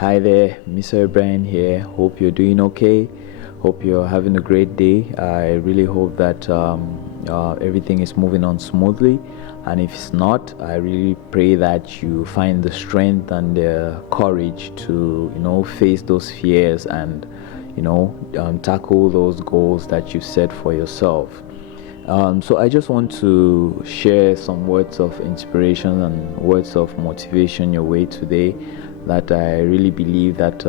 Hi there, Mr. Brian here. Hope you're doing okay. Hope you're having a great day. I really hope that everything is moving on smoothly. And if it's not, I really pray that you find the strength and the courage to, face those fears and, tackle those goals that you set for yourself. So I just want to share some words of inspiration and words of motivation your way today that I really believe that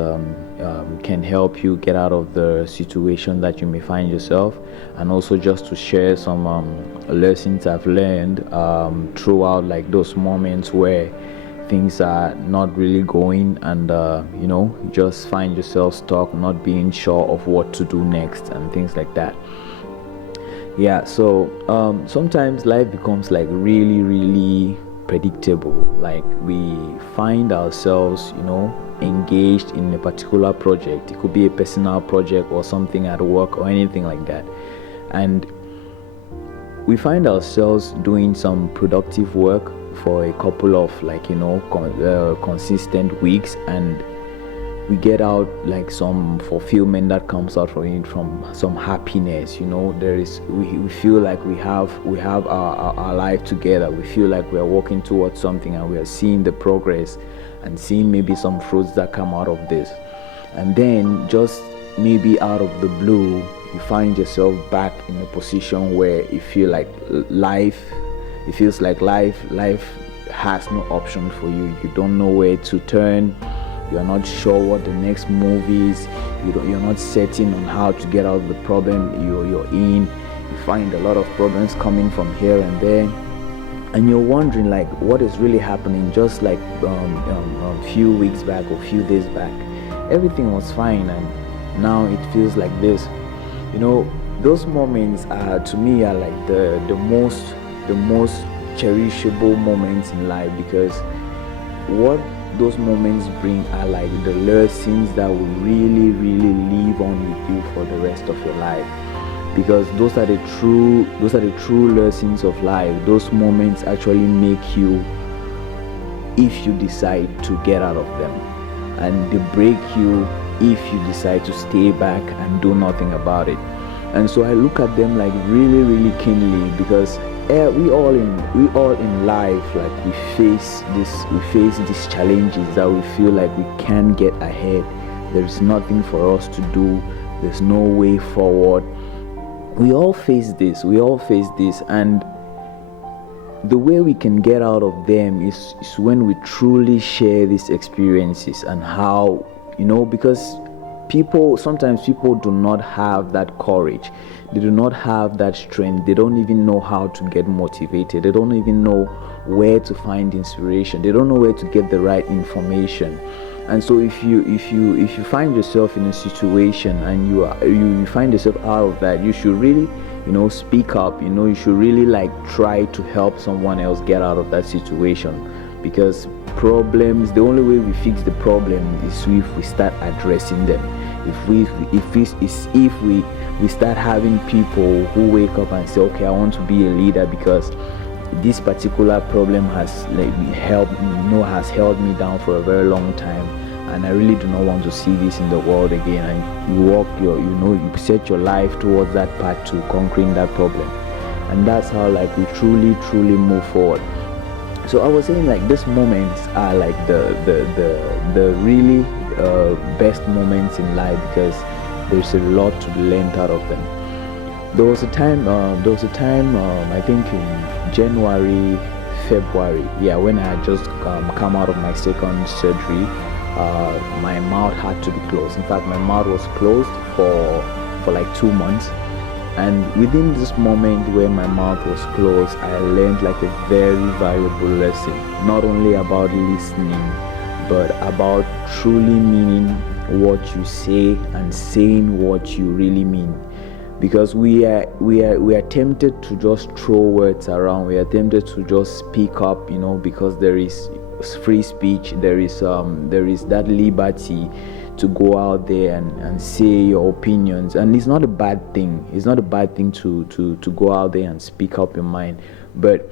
can help you get out of the situation that you may find yourself, and also just to share some lessons I've learned throughout like those moments where things are not really going and you just find yourself stuck, not being sure of what to do next and things like that. Yeah, so sometimes life becomes like really, really predictable. Like we find ourselves, engaged in a particular project. It could be a personal project or something at work or anything like that. And we find ourselves doing some productive work for a couple of consistent weeks, and we get out like some fulfillment that comes out from it, from some happiness. We feel like we have our life together. We feel like we are working towards something and we are seeing the progress and seeing maybe some fruits that come out of this. And then just maybe out of the blue, you find yourself back in a position where you feel like life has no option for you. You don't know where to turn. You're not sure what the next move is. You're not certain on how to get out of the problem you're in. You find a lot of problems coming from here and there, and you're wondering like what is really happening. Just like a few weeks back or few days back, everything was fine, and now it feels like this. Those moments to me are like the most cherishable moments in life, because what those moments bring are like the lessons that will really, really live on with you for the rest of your life, because those are the true lessons of life. Those moments actually make you, if you decide to get out of them, and they break you if you decide to stay back and do nothing about it. And so I look at them like really, really keenly, because we all in life, like we face these challenges that we feel like we can't get ahead. There's nothing for us to do. There's no way forward. We all face this, and the way we can get out of them is when we truly share these experiences, and how, because sometimes people do not have that courage. They do not have that strength. They don't even know how to get motivated. They don't even know where to find inspiration. They don't know where to get the right information. And so if you find yourself in a situation and you find yourself out of that, you should really speak up. You should really like try to help someone else get out of that situation, because problems, the only way we fix the problem is if we start addressing them. If we start having people who wake up and say, okay, I want to be a leader because this particular problem has held me down for a very long time, and I really do not want to see this in the world again. And you set your life towards that path to conquering that problem, and that's how like we truly move forward. So I was saying like these moments are like the really best moments in life, because there's a lot to be learned out of them. There was a time I think in January, February, when I had just come out of my second surgery. My mouth had to be closed. In fact, my mouth was closed for like 2 months. And within this moment where my mouth was closed, I learned like a very valuable lesson, not only about listening, but about truly meaning what you say and saying what you really mean. Because we are tempted to just throw words around. We are tempted to just speak up, because there is free speech. There is that liberty to go out there and say your opinions, and it's not a bad thing. It's not a bad thing to go out there and speak up your mind. But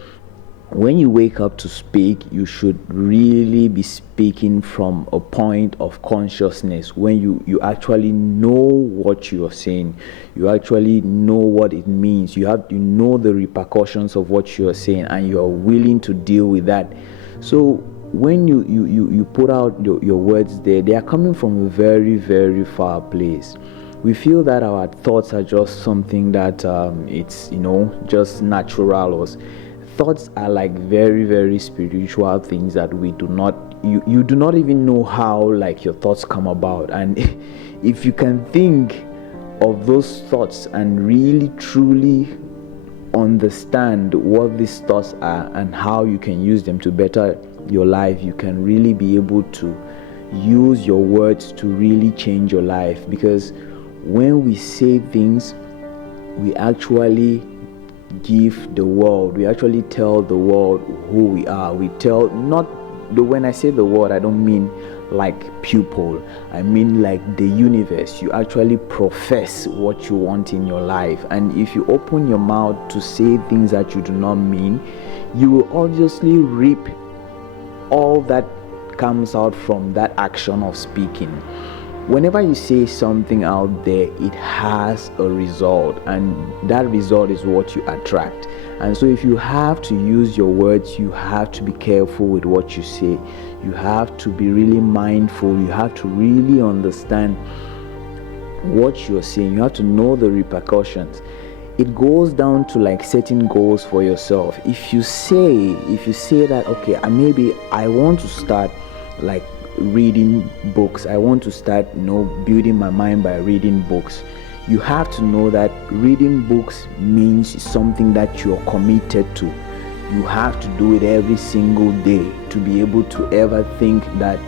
when you wake up to speak, you should really be speaking from a point of consciousness when you actually know what you are saying. You actually know what it means. You know the repercussions of what you are saying, and you are willing to deal with that. So when you put out your words there, they are coming from a very, very far place. We feel that our thoughts are just something that it's just natural. Or thoughts are like very, very spiritual things that we do not you do not even know how like your thoughts come about. And if you can think of those thoughts and really truly understand what these thoughts are and how you can use them to better your life, you can really be able to use your words to really change your life. Because when we say things, we actually tell the world who we are. When I say the world, I don't mean like people, I mean like the universe. You actually profess what you want in your life. And if you open your mouth to say things that you do not mean, you will obviously reap all that comes out from that action of speaking. Whenever you say something out there, it has a result, and that result is what you attract. And so if you have to use your words, you have to be careful with what you say. You have to be really mindful. You have to really understand what you're saying. You have to know the repercussions. It goes down to like setting goals for yourself. If you say that, okay, maybe I want to start like reading books, I want to start building my mind by reading books, you have to know that reading books means something that you're committed to. You have to do it every single day to be able to ever think that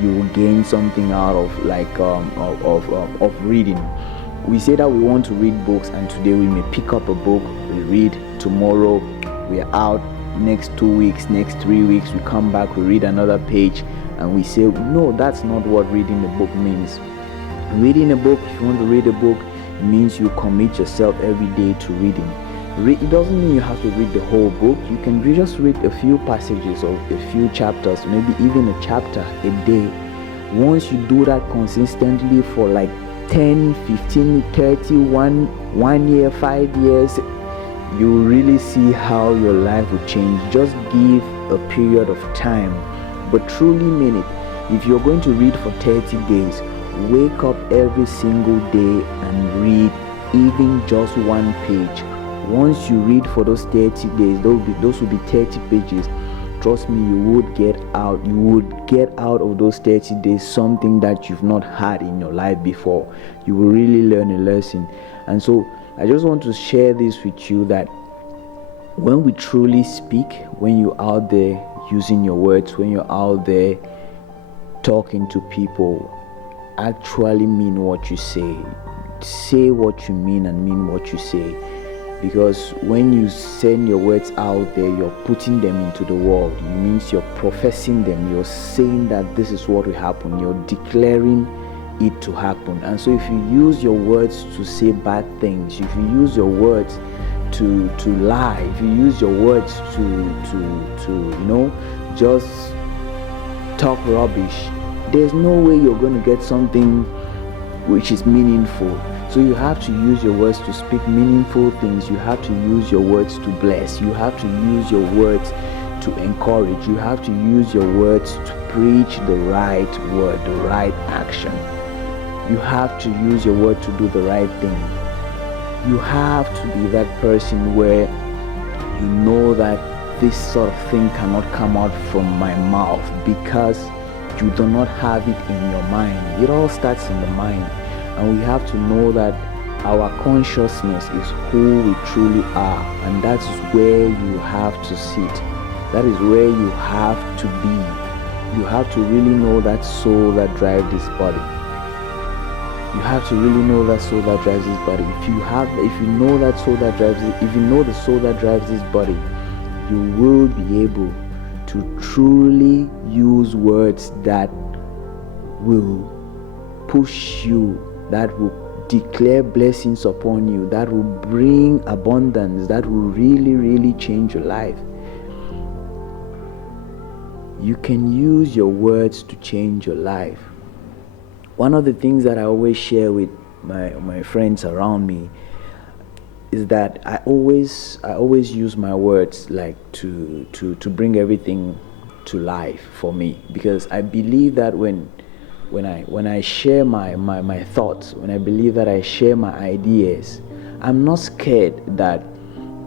you will gain something out of like of reading. We say that we want to read books, and today we may pick up a book, we read, tomorrow we are out, next 2 weeks, next 3 weeks we come back, we read another page, and we say no, that's not what reading a book means. Reading a book, if you want to read a book, it means you commit yourself every day to reading. It doesn't mean you have to read the whole book. You can just read a few passages or a few chapters, maybe even a chapter a day. Once you do that consistently for like 10, 15, 30, 1 year, 5 years, you really see how your life will change. Just give a period of time, but truly mean it. If you're going to read for 30 days, wake up every single day and read even just one page. Once you read for those 30 days, those will be 30 pages. Trust me, you would get out of those 30 days something that you've not had in your life before. You will really learn a lesson. And so I just want to share this with you, that when we truly speak, when you're out there using your words, when you're out there talking to people, actually mean what you say. Say what you mean and mean what you say. Because when you send your words out there, you're putting them into the world. It means you're professing them. You're saying that this is what will happen. You're declaring it to happen. And so if you use your words to say bad things, if you use your words to lie, if you use your words to just talk rubbish, there's no way you're going to get something which is meaningful. So you have to use your words to speak meaningful things. You have to use your words to bless. You have to use your words to encourage. You have to use your words to preach the right word, the right action. You have to use your word to do the right thing. You have to be that person where you know that this sort of thing cannot come out from my mouth, because you do not have it in your mind. It all starts in the mind. And we have to know that our consciousness is who we truly are, and that is where you have to sit. That is where you have to be. You have to really know that soul that drives this body. You have to really know that soul that drives this body. If you know that soul that drives it, if you know the soul that drives this body, you will be able to truly use words that will push you, that will declare blessings upon you, that will bring abundance, that will really, really change your life. You can use your words to change your life. One of the things that I always share with my friends around me is that I always use my words like to bring everything to life for me, because I believe that when I share my thoughts, when I believe that I share my ideas, I'm not scared that,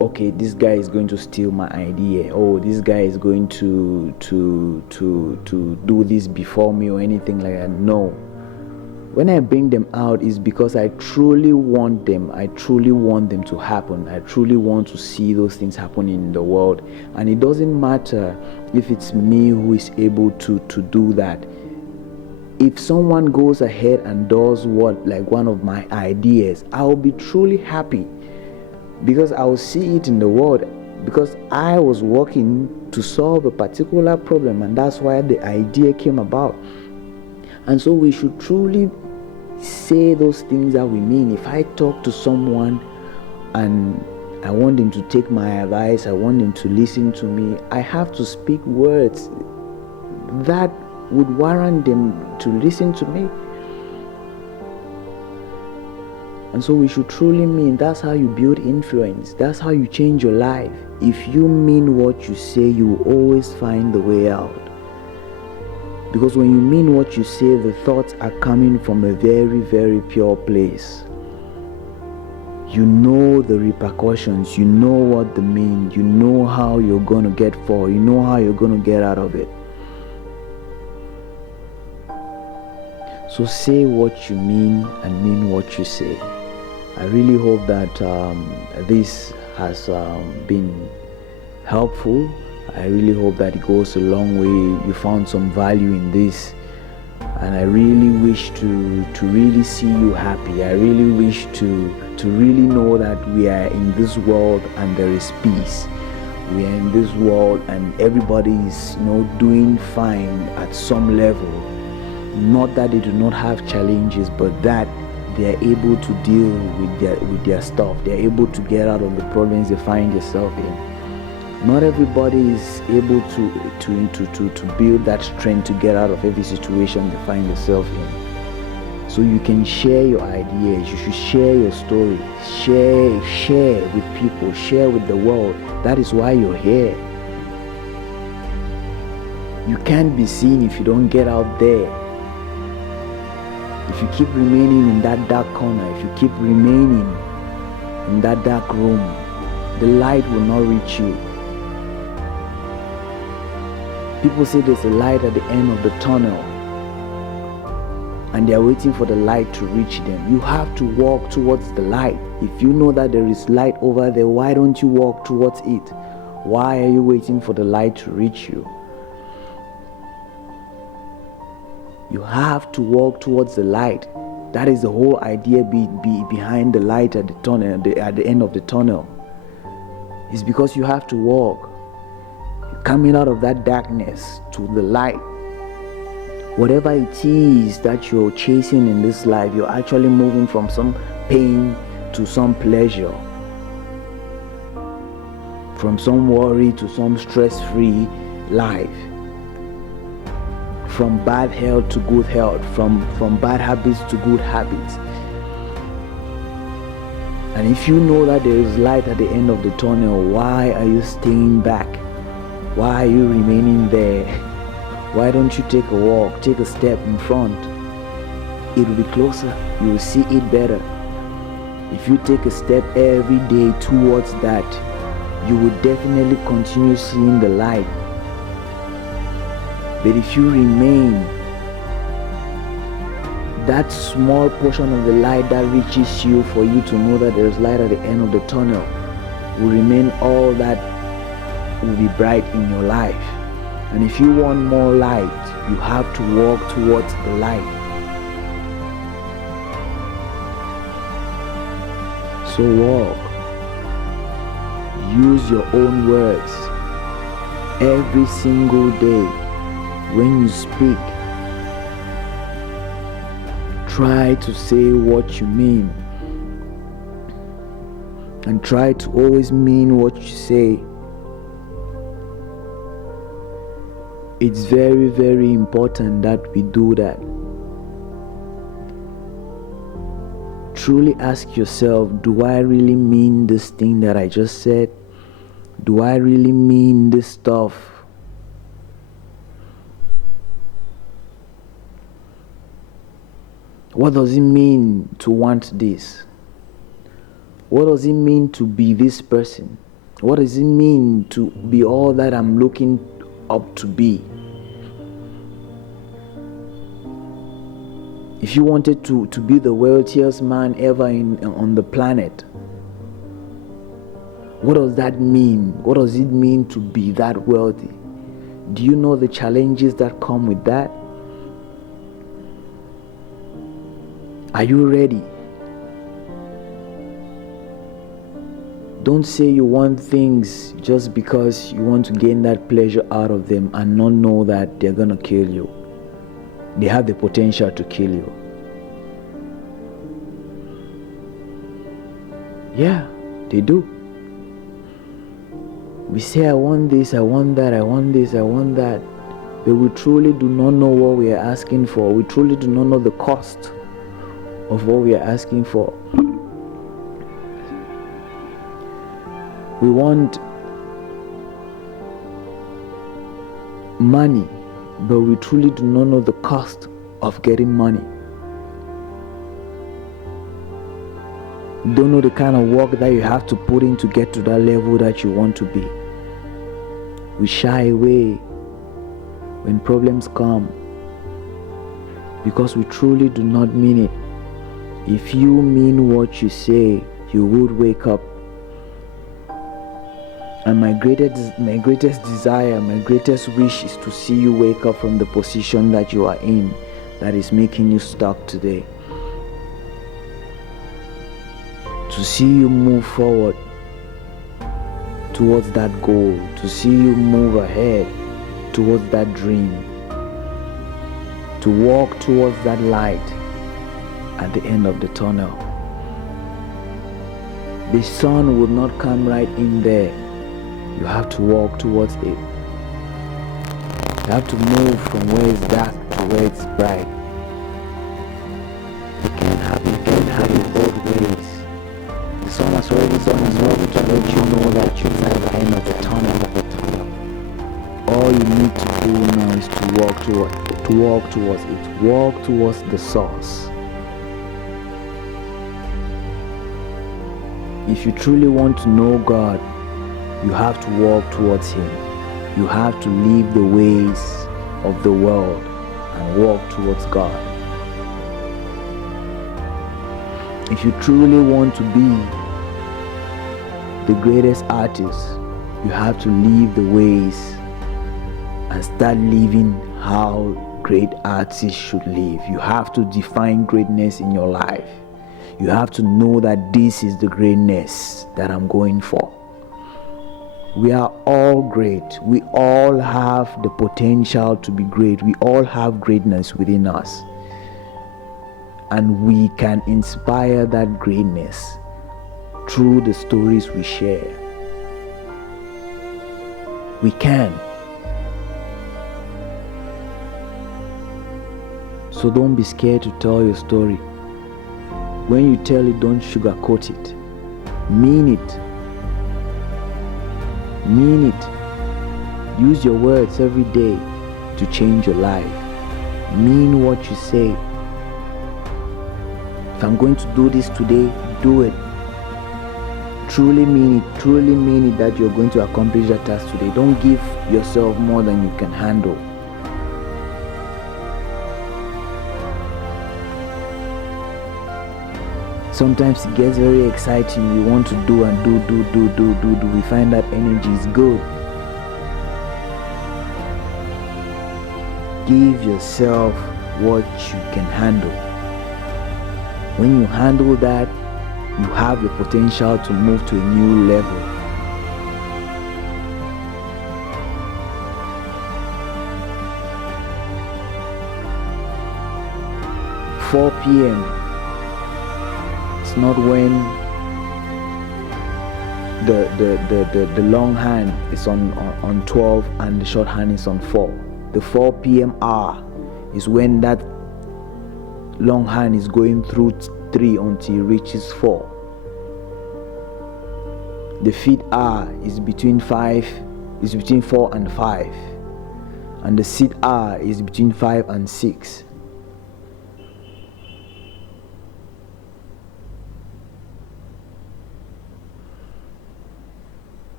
okay, this guy is going to steal my idea, or this guy is going to do this before me or anything like that. No. When I bring them out, is because I truly want them to happen. I truly want to see those things happen in the world. And it doesn't matter if it's me who is able to do that. If someone goes ahead and does one of my ideas, I'll be truly happy, because I'll see it in the world, because I was working to solve a particular problem, and that's why the idea came about. And so we should truly say those things that we mean. If I talk to someone and I want them to take my advice, I want them to listen to me, I have to speak words that would warrant them to listen to me. And so we should truly mean. That's how you build influence. That's how you change your life. If you mean what you say, you will always find the way out. Because when you mean what you say, the thoughts are coming from a very, very pure place. You know the repercussions. You know what they mean. You know how you're going to get for. You know how you're going to get out of it. So say what you mean and mean what you say. I really hope that this has been helpful. I really hope that it goes a long way. You found some value in this, and I really wish to really see you happy. I really wish to really know that we are in this world and there is peace. We are in this world and everybody is doing fine at some level. Not that they do not have challenges, but that they are able to deal with their stuff. They are able to get out of the problems they find themselves in. Not everybody is able to build that strength to get out of every situation they find themselves in. So you can share your ideas. You should share your story. Share with people. Share with the world. That is why you're here. You can't be seen if you don't get out there. If you keep remaining in that dark corner, if you keep remaining in that dark room, the light will not reach you. People say there's a light at the end of the tunnel, and they are waiting for the light to reach them. You have to walk towards the light. If you know that there is light over there, why don't you walk towards it? Why are you waiting for the light to reach you? You have to walk towards the light. That is the whole idea behind the light at the tunnel, at the end of the tunnel. It's because you have to walk, coming out of that darkness to the light. Whatever it is that you're chasing in this life, you're actually moving from some pain to some pleasure, from some worry to some stress-free life, from bad health to good health, from bad habits to good habits. And if you know that there is light at the end of the tunnel, why are you staying back? Why are you remaining there? Why don't you take a walk, take a step in front? It will be closer. You will see it better. If you take a step every day towards that, you will definitely continue seeing the light. But if you remain, that small portion of the light that reaches you for you to know that there is light at the end of the tunnel will remain all that will be bright in your life. And if you want more light, you have to walk towards the light. So walk. Use your own words every single day. When you speak, try to say what you mean, and try to always mean what you say. It's very, very important that we do that. Truly ask yourself, do I really mean this thing that I just said? Do I really mean this stuff? What does it mean to want this? What does it mean to be this person? What does it mean to be all that I'm looking up to be? If you wanted to be the wealthiest man ever on the planet, what does that mean? What does it mean to be that wealthy? Do you know the challenges that come with that? Are you ready? Don't say you want things just because you want to gain that pleasure out of them and not know that they're gonna kill you. They have the potential to kill you. Yeah, they do. We say, I want this, I want that, I want this, I want that. But we truly do not know what we are asking for. We truly do not know the cost of what we are asking for. We want money, but we truly do not know the cost of getting money. You don't know the kind of work that you have to put in to get to that level that you want to be. We shy away when problems come because we truly do not mean it. If you mean what you say, you would wake up. And my greatest desire, my greatest wish is to see you wake up from the position that you are in that is making you stuck today. To see you move forward towards that goal, to see you move ahead towards that dream, to walk towards that light at the end of the tunnel. The sun will not come right in there. You have to walk towards it. You have to move from where it's dark to where it's bright. You can't have it both ways. The sun has already done enough to let you know that you're at the end of the tunnel. All you need to do now is to walk towards it. Walk towards the source. If you truly want to know God, you have to walk towards Him. You have to leave the ways of the world and walk towards God. If you truly want to be the greatest artist, you have to leave the ways and start living how great artists should live. You have to define greatness in your life. You have to know that this is the greatness that I'm going for. We are all great. We all have the potential to be great. We all have greatness within us. And we can inspire that greatness through the stories we share. We can. So don't be scared to tell your story. When you tell it, don't sugarcoat it. Mean it. Mean it. Use your words every day to change your life. Mean what you say. If I'm going to do this today, do it. Truly mean it. Truly mean it that you're going to accomplish that task today. Don't give yourself more than you can handle. Sometimes it gets very exciting. We want to do and do. We find that energy is good. Give yourself what you can handle. When you handle that, you have the potential to move to a new level. "4 p.m. It's not when the long hand is on 12 and the short hand is on 4. the 4 p.m. hour is when that long hand is going through 3 until it reaches 4. The fifth hour is between 4 and 5, and the sixth hour is between 5 and 6.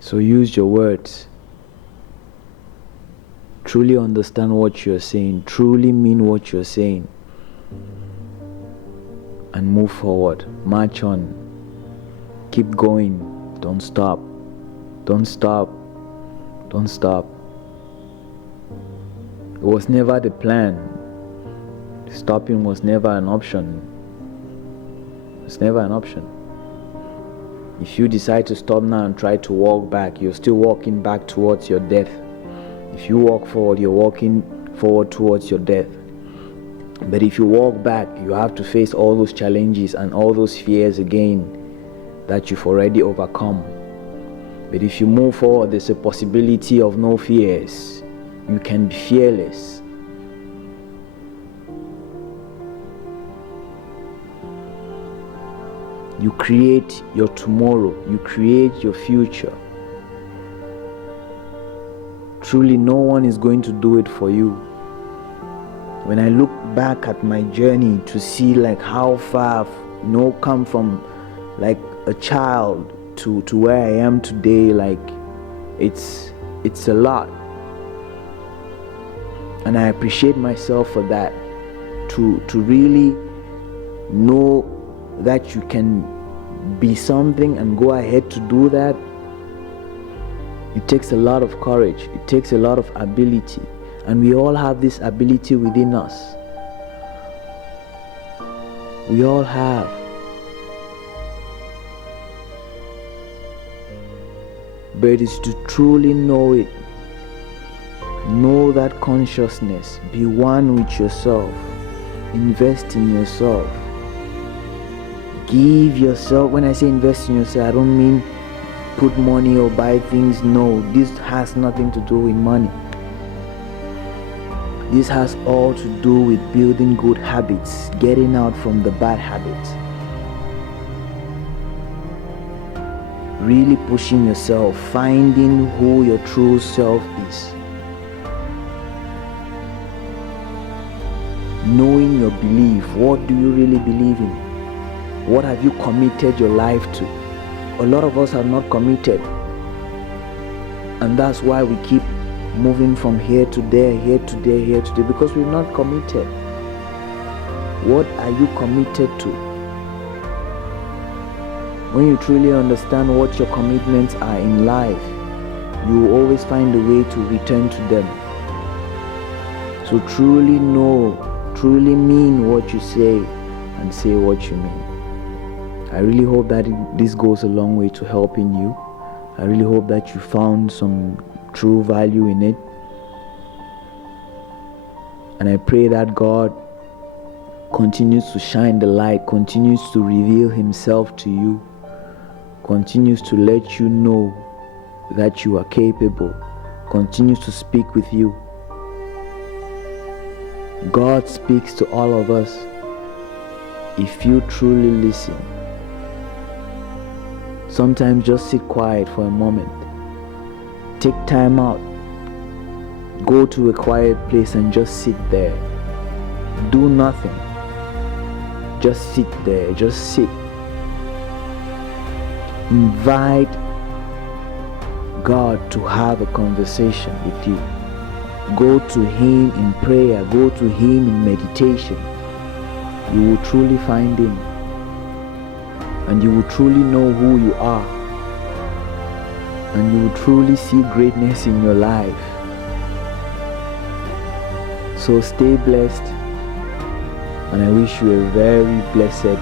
So use your words. Truly understand what you're saying. Truly mean what you're saying. And move forward. March on. Keep going. Don't stop. Don't stop. Don't stop. It was never the plan. Stopping was never an option. It's never an option. If you decide to stop now and try to walk back, you're still walking back towards your death. If you walk forward, you're walking forward towards your death. But if you walk back, you have to face all those challenges and all those fears again that you've already overcome. But if you move forward, there's a possibility of no fears. You can be fearless. You create your tomorrow. You create your future. Truly, no one is going to do it for you. When I look back at my journey to see like how far I've come from like a child to where I am today, like it's a lot. And I appreciate myself for that. To really know that you can be something and go ahead to do that, it takes a lot of courage. It takes a lot of ability. And we all have this ability within us. We all have. But it is to truly know it. Know that consciousness. Be one with yourself. Invest in yourself. Give yourself. When I say invest in yourself, I don't mean put money or buy things. No, this has nothing to do with money. This has all to do with building good habits, getting out from the bad habits. Really pushing yourself, finding who your true self is. Knowing your belief. What do you really believe in? What have you committed your life to? A lot of us are not committed. And that's why we keep moving from here to there, here to there, here to there, because we're not committed. What are you committed to? When you truly understand what your commitments are in life, you will always find a way to return to them. So truly know, truly mean what you say, and say what you mean. I really hope that this goes a long way to helping you. I really hope that you found some true value in it. And I pray that God continues to shine the light, continues to reveal Himself to you, continues to let you know that you are capable, continues to speak with you. God speaks to all of us if you truly listen. Sometimes just sit quiet for a moment. Take time out. Go to a quiet place and just sit there. Do nothing. Just sit there. Just sit. Invite God to have a conversation with you. Go to Him in prayer. Go to Him in meditation. You will truly find Him. And you will truly know who you are. And you will truly see greatness in your life. So stay blessed. And I wish you a very blessed